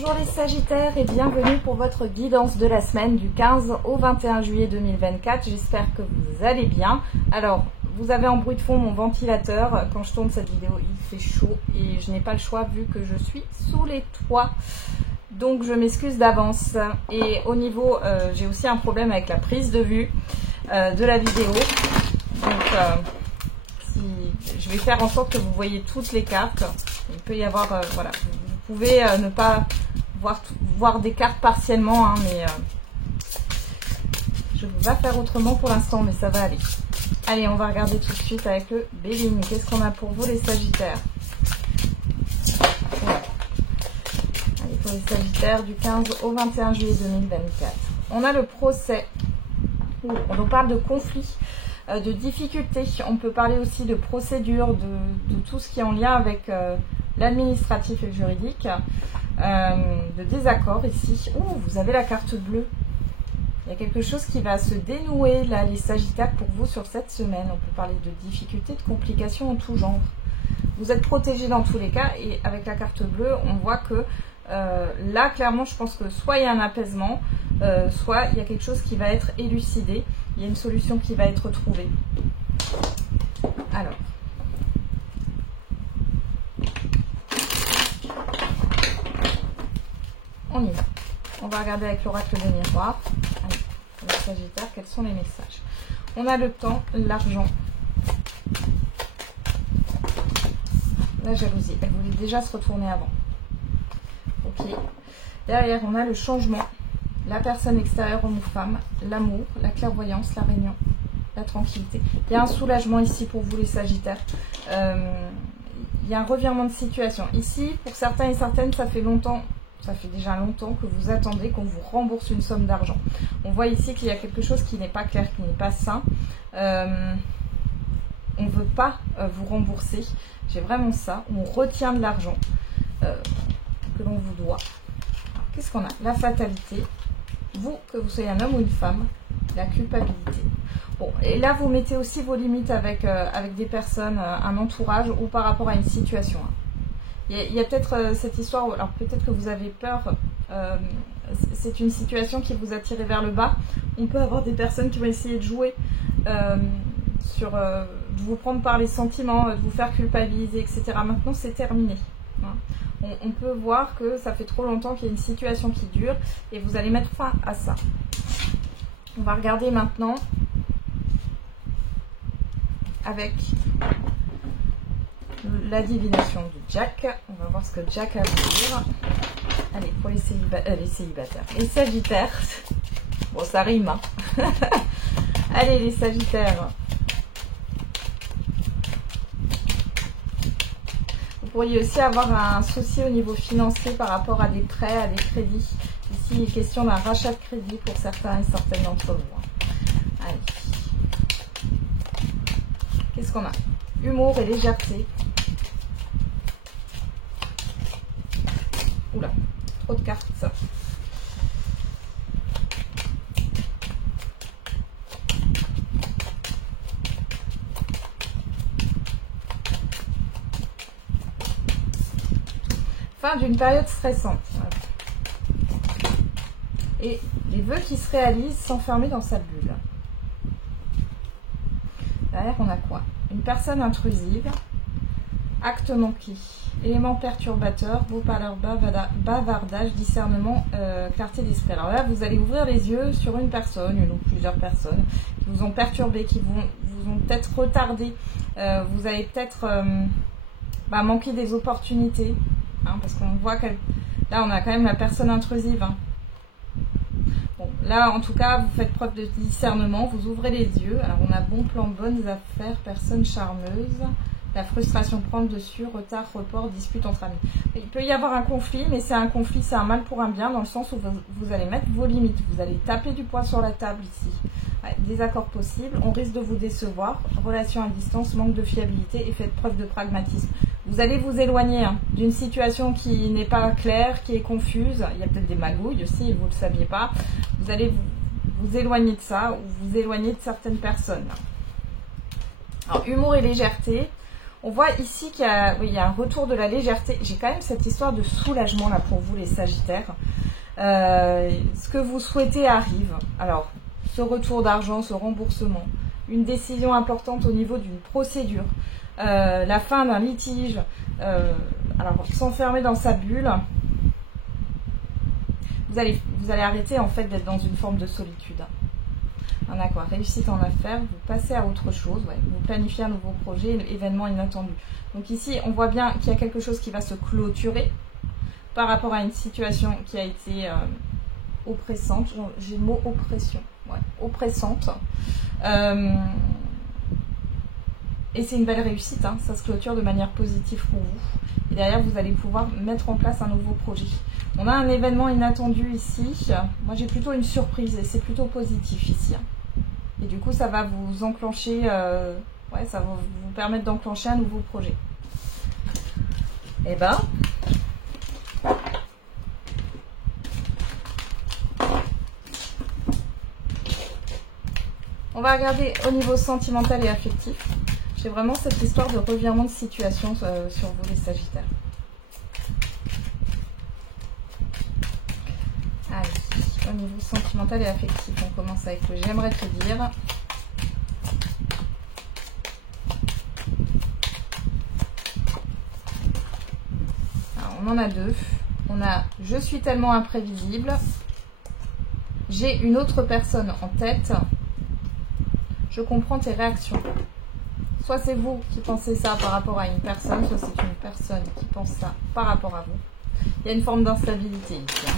Bonjour les Sagittaires et bienvenue pour votre guidance de la semaine du 15 au 21 juillet 2024. J'espère que vous allez bien. Alors, vous avez en bruit de fond mon ventilateur. Quand je tourne cette vidéo, il fait chaud et je n'ai pas le choix vu que je suis sous les toits. Donc, je m'excuse d'avance. Et au niveau, j'ai aussi un problème avec la prise de vue de la vidéo. Donc, je vais faire en sorte que vous voyez toutes les cartes. Il peut y avoir, voilà, vous pouvez ne pas voir des cartes partiellement, hein, mais je ne vais pas faire autrement pour l'instant, mais ça va aller. Allez, on va regarder tout de suite avec le Béline. Qu'est-ce qu'on a pour vous les Sagittaires? Voilà. Allez, pour les Sagittaires du 15 au 21 juillet 2024. On a le procès. On nous parle de conflit, de difficultés. On peut parler aussi de procédure, de tout ce qui est en lien avec l'administratif et le juridique, de désaccord ici. Oh, vous avez la carte bleue. Il y a quelque chose qui va se dénouer là, les Sagittaires, pour vous sur cette semaine. On peut parler de difficultés, de complications en tout genre. Vous êtes protégés dans tous les cas et avec la carte bleue, on voit que là, clairement, je pense que soit il y a un apaisement, soit il y a quelque chose qui va être élucidé. Il y a une solution qui va être trouvée. Alors. On y va. On va regarder avec l'oracle de miroir. Allez, pour les Sagittaires, quels sont les messages? On a le temps, l'argent. La jalousie. Elle voulait déjà se retourner avant. Ok. Derrière, on a le changement. La personne extérieure, homme ou femme. L'amour, la clairvoyance, la réunion, la tranquillité. Il y a un soulagement ici pour vous les Sagittaires. Il y a un revirement de situation. Ici, pour certains et certaines, ça fait longtemps. Ça fait déjà longtemps que vous attendez qu'on vous rembourse une somme d'argent. On voit ici qu'il y a quelque chose qui n'est pas clair, qui n'est pas sain. On ne veut pas vous rembourser. J'ai vraiment ça. On retient de l'argent que l'on vous doit. Qu'est-ce qu'on a? La fatalité. Vous, que vous soyez un homme ou une femme. La culpabilité. Bon, et là, vous mettez aussi vos limites avec des personnes, un entourage ou par rapport à une situation. Il y a peut-être cette histoire, alors peut-être que vous avez peur, c'est une situation qui vous a tiré vers le bas. On peut avoir des personnes qui vont essayer de jouer de vous prendre par les sentiments, de vous faire culpabiliser, etc. Maintenant, c'est terminé. Hein. On peut voir que ça fait trop longtemps qu'il y a une situation qui dure et vous allez mettre fin à ça. On va regarder maintenant avec la divination de Jack. On va voir ce que Jack a à vous dire. Allez, pour les célibataires. Les Sagittaires. Bon, ça rime, hein. Allez, les Sagittaires. Vous pourriez aussi avoir un souci au niveau financier par rapport à des prêts, à des crédits. Ici, il est question d'un rachat de crédit pour certains et certaines d'entre vous. Allez. Qu'est-ce qu'on a? Humour et légèreté. Oula, trop de cartes ça. Fin d'une période stressante. Et les vœux qui se réalisent s'enfermer dans sa bulle. Derrière, on a quoi? Une personne intrusive, acte manqué, élément perturbateur, beau parleur, bavardage, discernement, clarté d'esprit. Alors là, vous allez ouvrir les yeux sur une personne, une ou plusieurs personnes qui vous ont perturbé, qui vous ont peut-être retardé. Vous allez peut-être manquer des opportunités, hein, parce qu'on voit que là, on a quand même la personne intrusive. Hein. Bon, là, en tout cas, vous faites preuve de discernement, vous ouvrez les yeux. Alors, on a bon plan, bonnes affaires, personne charmeuse. La frustration prend le dessus, retard, report, dispute entre amis. Il peut y avoir un conflit, mais c'est un conflit, c'est un mal pour un bien, dans le sens où vous allez mettre vos limites. Vous allez taper du poing sur la table ici. Ouais, désaccord possible, on risque de vous décevoir. Relation à distance, manque de fiabilité et faites preuve de pragmatisme. Vous allez vous éloigner d'une situation qui n'est pas claire, qui est confuse. Il y a peut-être des magouilles aussi, vous ne le saviez pas. Vous allez vous éloigner de ça ou vous éloigner de certaines personnes. Alors, humour et légèreté. On voit ici qu'il y a, oui, il y a un retour de la légèreté. J'ai quand même cette histoire de soulagement là pour vous les Sagittaires. Ce que vous souhaitez arrive. Alors, ce retour d'argent, ce remboursement, une décision importante au niveau d'une procédure, la fin d'un litige, alors s'enfermer dans sa bulle. Vous allez arrêter en fait d'être dans une forme de solitude. D'accord, réussite en affaires, vous passez à autre chose, ouais. Vous planifiez un nouveau projet, événement inattendu. Donc ici, on voit bien qu'il y a quelque chose qui va se clôturer par rapport à une situation qui a été oppressante. J'ai le mot oppression, ouais, oppressante. Et c'est une belle réussite, hein. Ça se clôture de manière positive pour vous. Et derrière, vous allez pouvoir mettre en place un nouveau projet. On a un événement inattendu ici. Moi, j'ai plutôt une surprise et c'est plutôt positif ici, hein. Et du coup, ça va vous enclencher, ouais, ça va vous permettre d'enclencher un nouveau projet. Eh ben, on va regarder au niveau sentimental et affectif. J'ai vraiment cette histoire de revirement de situation sur vous les Sagittaires. Allez, au niveau sentimental et affectif, on commence avec le j'aimerais te dire. Alors, on en a deux. On a je suis tellement imprévisible. J'ai une autre personne en tête. Je comprends tes réactions. Soit c'est vous qui pensez ça par rapport à une personne, soit c'est une personne qui pense ça par rapport à vous. Il y a une forme d'instabilité ici, hein.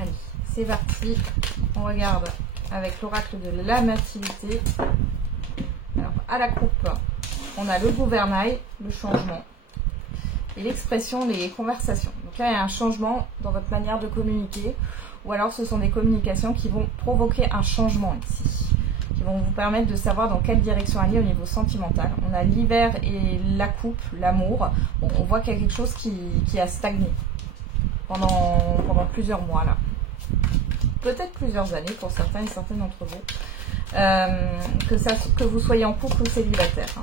Allez, c'est parti. On regarde avec l'oracle de la nativité. Alors, à la coupe, on a le gouvernail, le changement. Et l'expression, les conversations. Donc là, il y a un changement dans votre manière de communiquer. Ou alors, ce sont des communications qui vont provoquer un changement ici. Qui vont vous permettre de savoir dans quelle direction aller au niveau sentimental. On a l'hiver et la coupe, l'amour. Bon, on voit qu'il y a quelque chose qui a stagné pendant plusieurs mois là. Peut-être plusieurs années pour certains et certaines d'entre vous. Que vous soyez en couple ou célibataire, hein.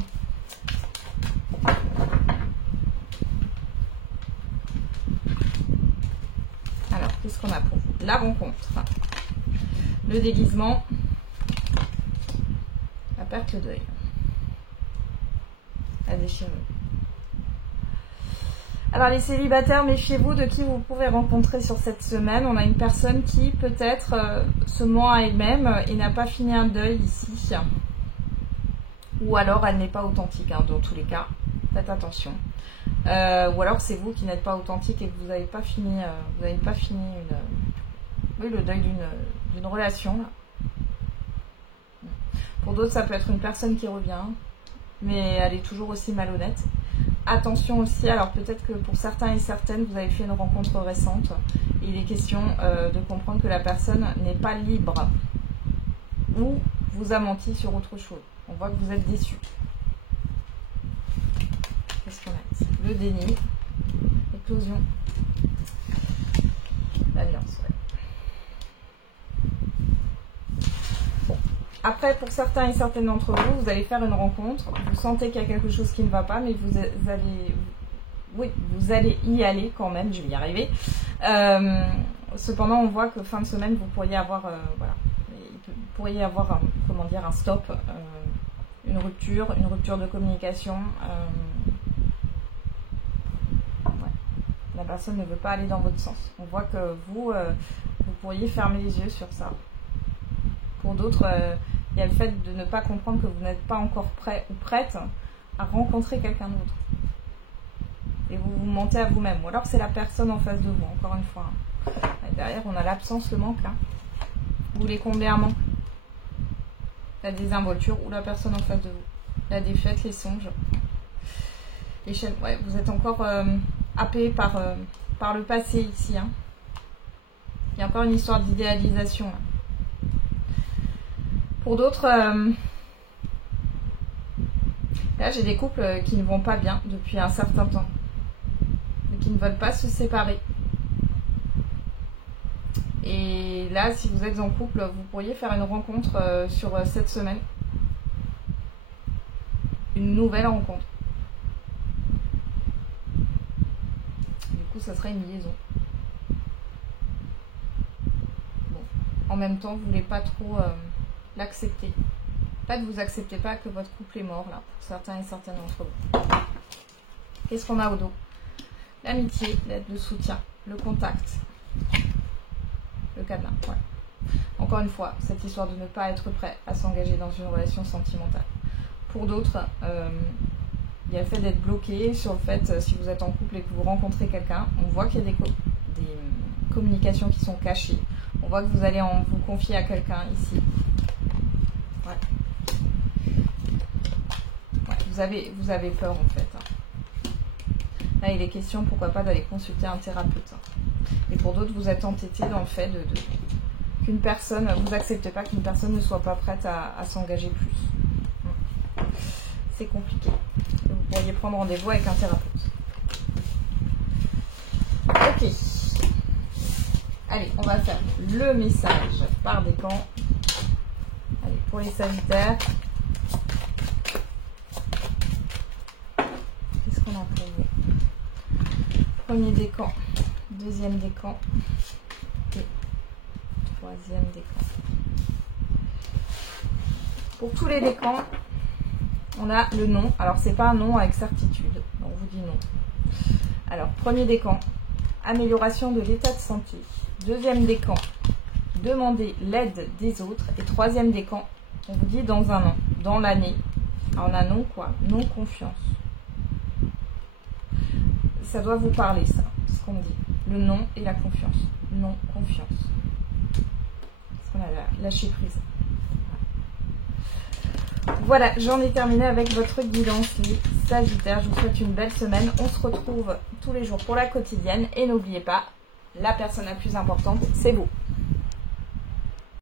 Alors, qu'est-ce qu'on a pour vous? La rencontre, le déguisement, la perte, le deuil, la déchirure. Alors les célibataires, méfiez-vous de qui vous pouvez rencontrer sur cette semaine. On a une personne qui peut-être se ment à elle-même et n'a pas fini un deuil ici. Ou alors elle n'est pas authentique, hein, dans tous les cas. Faites attention. Ou alors c'est vous qui n'êtes pas authentique et que vous n'avez pas fini, le deuil d'une relation. Là. Pour d'autres, ça peut être une personne qui revient, mais elle est toujours aussi malhonnête. Attention aussi, alors peut-être que pour certains et certaines, vous avez fait une rencontre récente. Et il est question de comprendre que la personne n'est pas libre. Ou vous a menti sur autre chose. On voit que vous êtes déçu. Qu'est-ce qu'on a ici? Le déni, l'éclosion, l'alliance. Ouais. Bon. Après, pour certains et certaines d'entre vous, vous allez faire une rencontre. Vous sentez qu'il y a quelque chose qui ne va pas, mais vous allez y aller quand même. Je vais y arriver. Cependant, on voit que fin de semaine, vous pourriez avoir, un stop, une rupture de communication. La personne ne veut pas aller dans votre sens. On voit que vous pourriez fermer les yeux sur ça. Pour d'autres, il y a le fait de ne pas comprendre que vous n'êtes pas encore prêt ou prête à rencontrer quelqu'un d'autre. Et vous vous mentez à vous-même. Ou alors c'est la personne en face de vous, encore une fois. Et derrière, on a l'absence, le manque là. Vous voulez combler un manque. La désinvolture ou la personne en face de vous. La défaite, les songes. Les chaînes. Ouais, vous êtes encore happé par le passé ici. Hein. Il y a encore une histoire d'idéalisation. Là. Pour d'autres, là j'ai des couples qui ne vont pas bien depuis un certain temps. Et qui ne veulent pas se séparer. Et là, si vous êtes en couple, vous pourriez faire une rencontre sur cette semaine. une nouvelle rencontre. Du coup, ça serait une liaison. Bon. En même temps, vous voulez pas trop l'accepter. En fait, vous acceptez pas que votre couple est mort, là, pour certains et certaines d'entre vous. Qu'est-ce qu'on a au dos? L'amitié, l'aide, le soutien, le contact, le cadenas. Ouais. Encore une fois, cette histoire de ne pas être prêt à s'engager dans une relation sentimentale. Pour d'autres, il y a le fait d'être bloqué sur le fait, si vous êtes en couple et que vous rencontrez quelqu'un, on voit qu'il y a des communications qui sont cachées. On voit que vous allez vous confier à quelqu'un ici. Ouais. Ouais, vous avez peur en fait. Là, il est question, pourquoi pas, d'aller consulter un thérapeute. Et pour d'autres, vous êtes entêté dans le fait qu'une personne, vous n'acceptez pas qu'une personne ne soit pas prête à s'engager plus. C'est compliqué. Vous pourriez prendre rendez-vous avec un thérapeute. Ok. Allez, on va faire le message par décan. Allez, pour les Sagittaires. Qu'est-ce qu'on a pour vous? Premier décan, deuxième décan et troisième décan. Pour tous les décans, on a le non. Alors, c'est pas un non avec certitude. On vous dit non. Alors, premier décan, amélioration de l'état de santé. Deuxième décan, demander l'aide des autres. Et troisième décan, on vous dit dans un an, dans l'année. Alors, on a non quoi? Non confiance. Ça doit vous parler, ça, ce qu'on dit. Le non et la confiance. Non, confiance. Parce qu'on a lâché prise. Voilà, j'en ai terminé avec votre guidance, les Sagittaires. Je vous souhaite une belle semaine. On se retrouve tous les jours pour la quotidienne. Et n'oubliez pas, la personne la plus importante, c'est vous.